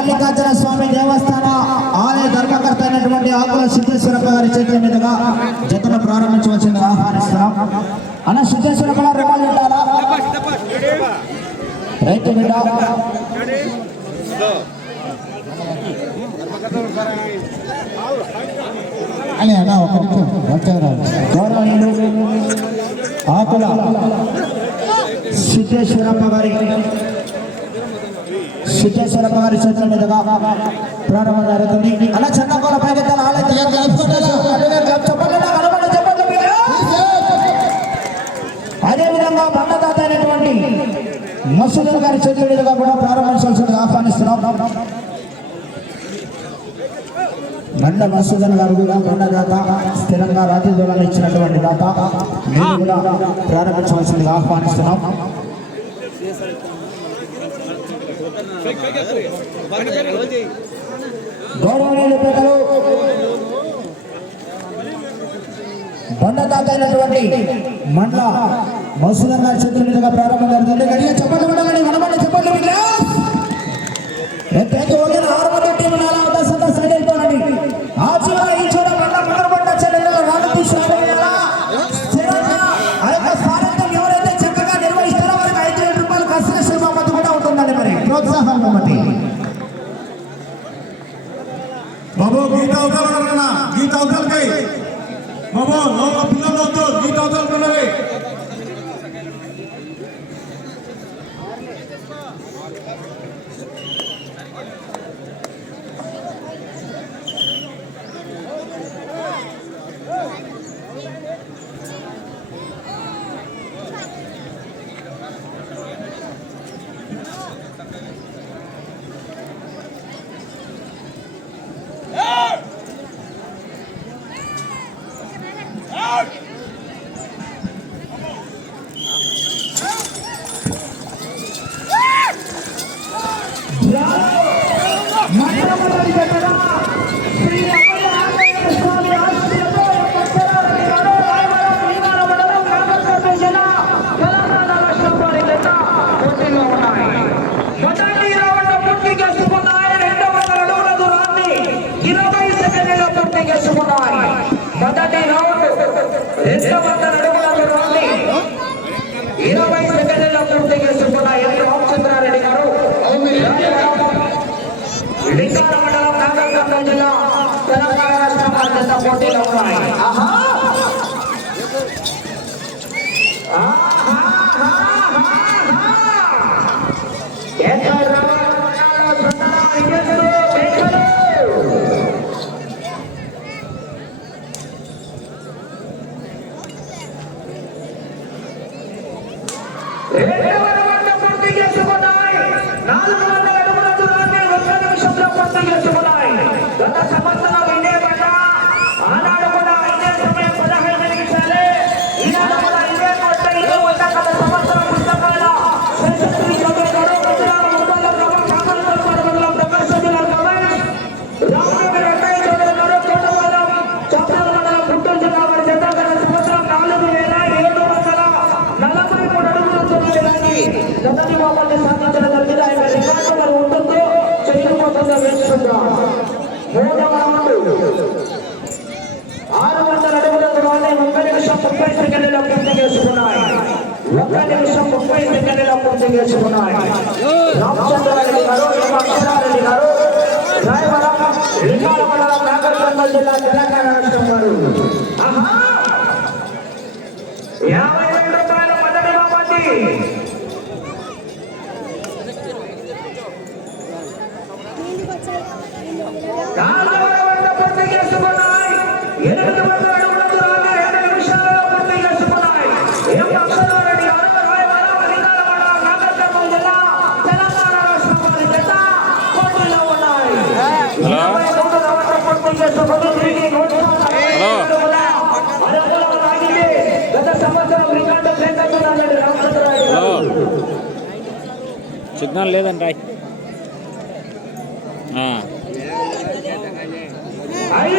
మల్లికార్జున స్వామి దేవస్థాన ఆలయ ధర్మకర్త అయినటువంటి ఆకుల సిద్ధేశ్వరప్ప గారి చేతుల మీదుగా జతను ప్రారంభించవలసింది ఆహ్వానిస్తున్నాం. అన్న సిద్ధేశ్వరప్ప గారు రిమాండ్ ఉంటారా రైతు బిడ్డ. అని అన్న ఒక నిమిషం. వచ్చారు గౌరవనీయులు ఆకుల సిద్ధేశ్వరప్ప గారి సిద్ధేశ్వరప్ప గారి చేతుల మీదుగా ప్రారంభం జరుగుతుంది. అలా చెప్పండి మీరు. అదేవిధంగా బండదాత అయినటువంటి మసూదర్ గారి చేతుల మీదుగా కూడా ప్రారంభించాల్సిందిగా ఆహ్వానిస్తున్నాం. బండ మసూదన్ గారు కూడా బండదాత స్థిరంగా రాతి దూరాన్ని ఇచ్చినటువంటి దాత. మీరు కూడా ప్రారంభించవలసిందిగా ఆహ్వానిస్తున్నాం. గౌరవనీయులు పెద్దలు బండదాత అయినటువంటి మండల మసూదన్ గారి చేతుల మీదుగా ప్రారంభం జరుగుతుంది. గడియ చెప్పండి మనమని చెప్పండి మీరు ఎత్తు ఓకేనా ఆరు బాబు గీత అవతల గీత అవతలకి బాబు లోపల పిల్లలు వద్దు గీత అవతలకి Mañana para తెలంగాణ రాష్ట్రం వారి జత పోటీలో ఉన్నాయి ఆహా పూర్తి చేసుకున్నాయి నాలుగు వందల అడుగుల దూరాన్ని ఒక్క నిమిషంలో పూర్తి చేసుకున్నాయి గత సంవత్సరం ఇదే పంట ఆనాడు కూడా ఇదే సమయం పదహైదు నిమిషాలే ఈనాడు కూడా ఇదే కొత్త ఇదే కొత్త గత సంవత్సరం పుస్తకాల శేషశ్రీ చౌదరి గారు గుజరాత్ ముప్పల గ్రామం కాకరపల్లి మండలంలో ప్రకాశం జిల్లా గమనించి రామనగర్ వెంకయ్య చౌదరి గారు తోటపాలెం చాపల మండలం గుంటూరు జిల్లా వారి జత గత సంవత్సరం నాలుగు వేల ఏడు వందల నలభై మూడు అడుగుల దూరాన్ని గతని మమ్మల్ని సాధించడం జరిగింది ఆయన రికార్డు మరి ఉంటుందో చెల్లిపోతుందో వేస్తుందా మూడవ రౌండ్ ఆరు వందల అడుగుల దూరాన్ని ఒక్క నిమిషం ముప్పై సెకండ్ల పూర్తి చేసుకున్నాయి. ఒక్క నిమిషం ముప్పై సెకండ్ల పూర్తి చేసుకున్నాయి. రామచంద్రారెడ్డి గారు గారు రాయవరం మండలం నాగర్కర్నూలు జిల్లా తెలంగాణ రాష్ట్రం వారు. యాభై రెండు రూపాయల మొదటి బహుమతి ఎనిమిది వందల రామచంద్రరావు హలో సిగ్నల్ లేదండి రాయ్. ఐదు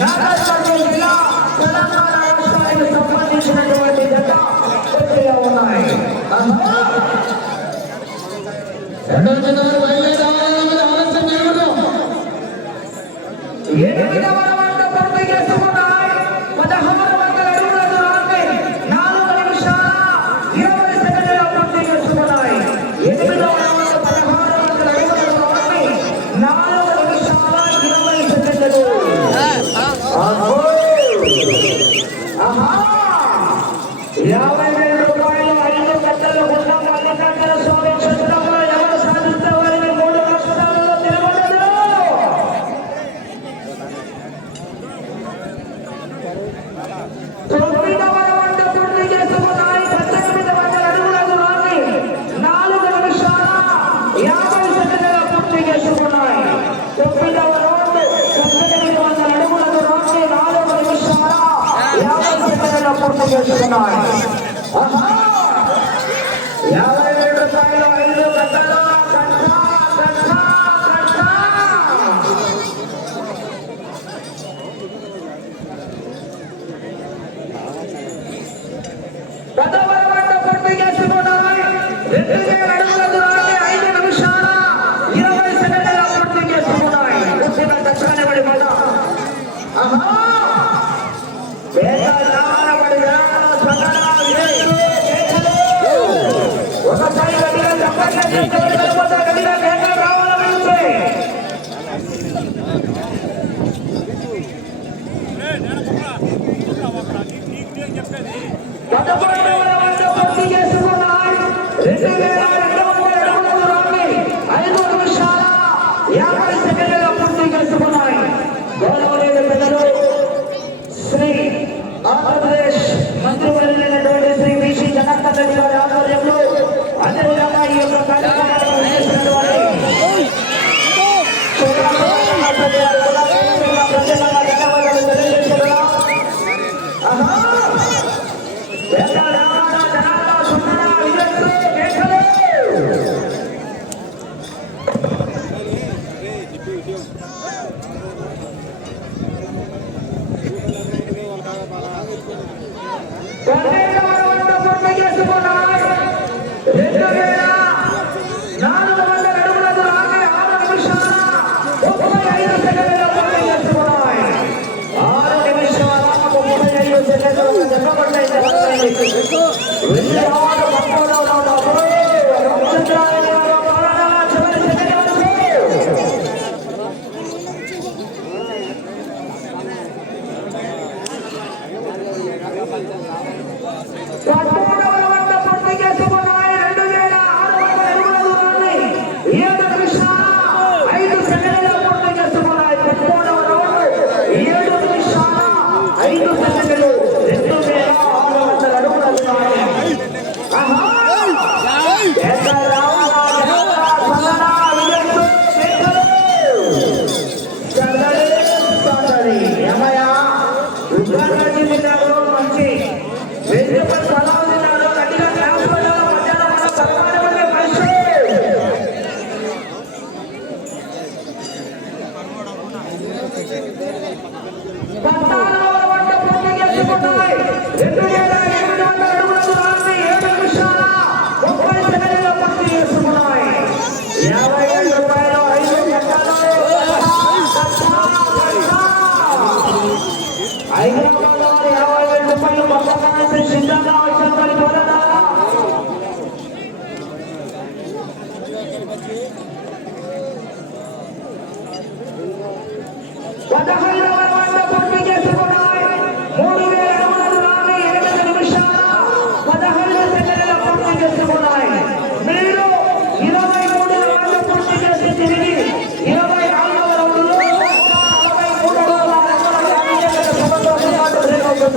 ঢাকায় యాభై Hey. చెప్పబడ్డాయి హైదరాబాద్ యాభై వేల రూపాయలు మొత్తం సిద్ధాంత ছোট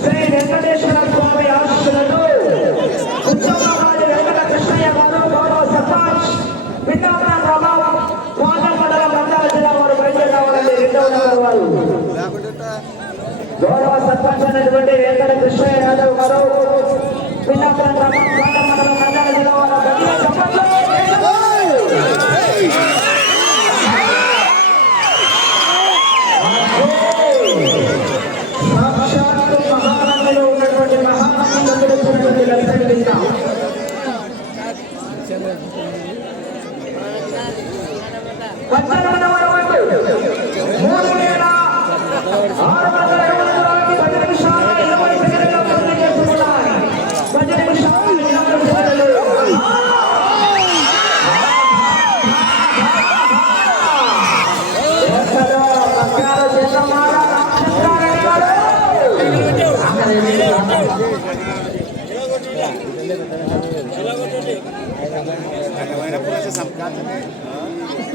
శ్రీ వెంకటేశ్వర స్వామి ఆశీస్సులను ఉత్తమాబాద్ వెంకట కృష్ణయ్య గారు గౌరవ సర్పంచ్ పిన్నాపుర గ్రామం కోట మండలం మండల జిల్లా వారు బయలుదేరి రావాలండి. రెండవ నెంబర్ వారు. గౌరవ సర్పంచ్ అయినటువంటి వెంకట కృష్ణయ్య యాదవ్ గారు మండల జిల్లా వారు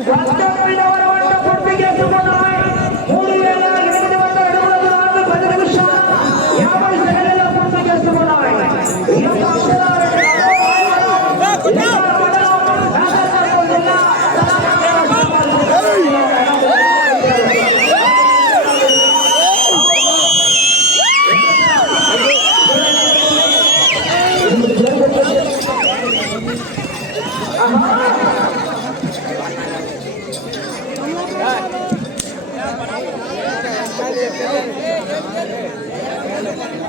রাজকারী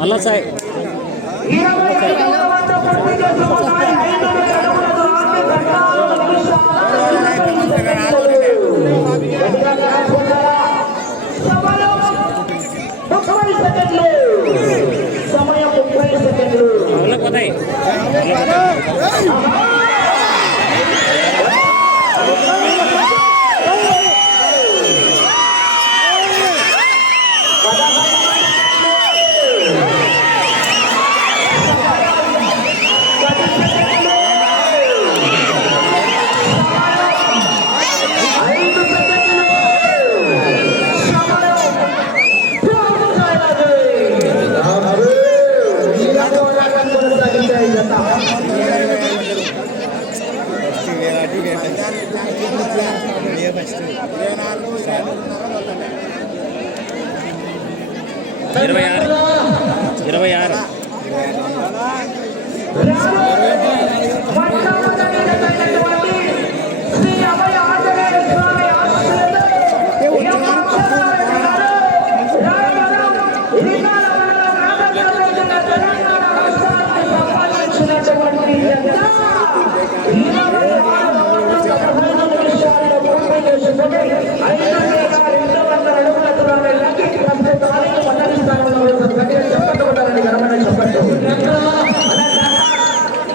हेलो साहे समय हेलो कतै ఇరవై ఆరు Thank you. గణమైన చెప్పట్టు